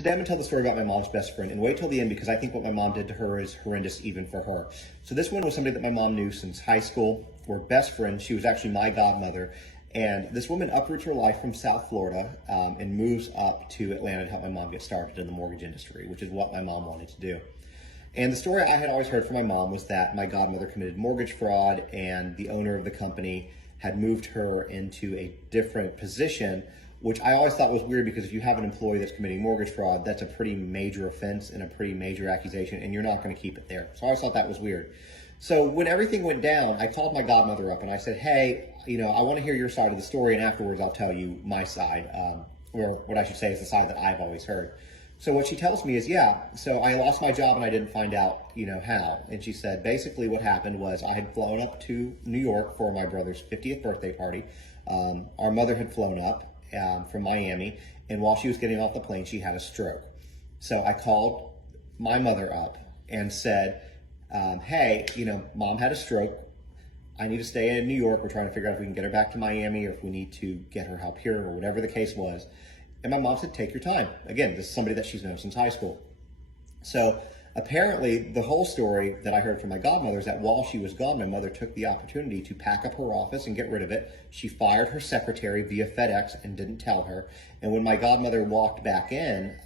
Today I'm going to tell the story about my mom's best friend, and wait till the end because I think what my mom did to her is horrendous even for her. So this one was somebody that my mom knew since high school. We're best friends. She was actually my godmother. And this woman uproots her life from South Florida and moves up to Atlanta to help my mom get started in the mortgage industry, which is what my mom wanted to do. And the story I had always heard from my mom was that my godmother committed mortgage fraud and the owner of the company had moved her into a different position, which I always thought was weird because if you have an employee that's committing mortgage fraud, that's a pretty major offense and a pretty major accusation, and you're not going to keep it there. So I always thought that was weird. So when everything went down, I called my godmother up and I said, hey, I want to hear your side of the story, and afterwards I'll tell you my side, or what I should say is the side that I've always heard. So what she tells me is, so I lost my job and I didn't find out, how. And she said, basically what happened was I had flown up to New York for my brother's 50th birthday party. Our mother had flown up from Miami, and while she was getting off the plane, she had a stroke. So I called my mother up and said, hey, mom had a stroke. I need to stay in New York. We're trying to figure out if we can get her back to Miami or if we need to get her help here or whatever the case was. And my mom said, take your time. Again, this is somebody that she's known since high school. So apparently the whole story that I heard from my godmother is that while she was gone, my mother took the opportunity to pack up her office and get rid of it. She fired her secretary via FedEx and didn't tell her. And when my godmother walked back in,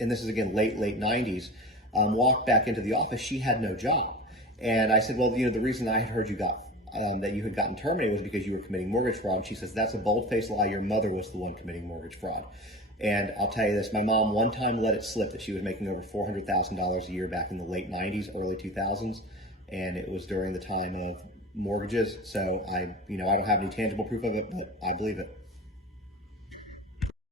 and this is again late 90s, walked back into the office, she had no job. And I said, well, the reason I had heard that you had gotten terminated was because you were committing mortgage fraud. And she says, that's a bold-faced lie. Your mother was the one committing mortgage fraud. And I'll tell you this, my mom one time let it slip that she was making over $400,000 a year back in the late 90s, early 2000s. And it was during the time of mortgages. So I don't have any tangible proof of it, but I believe it.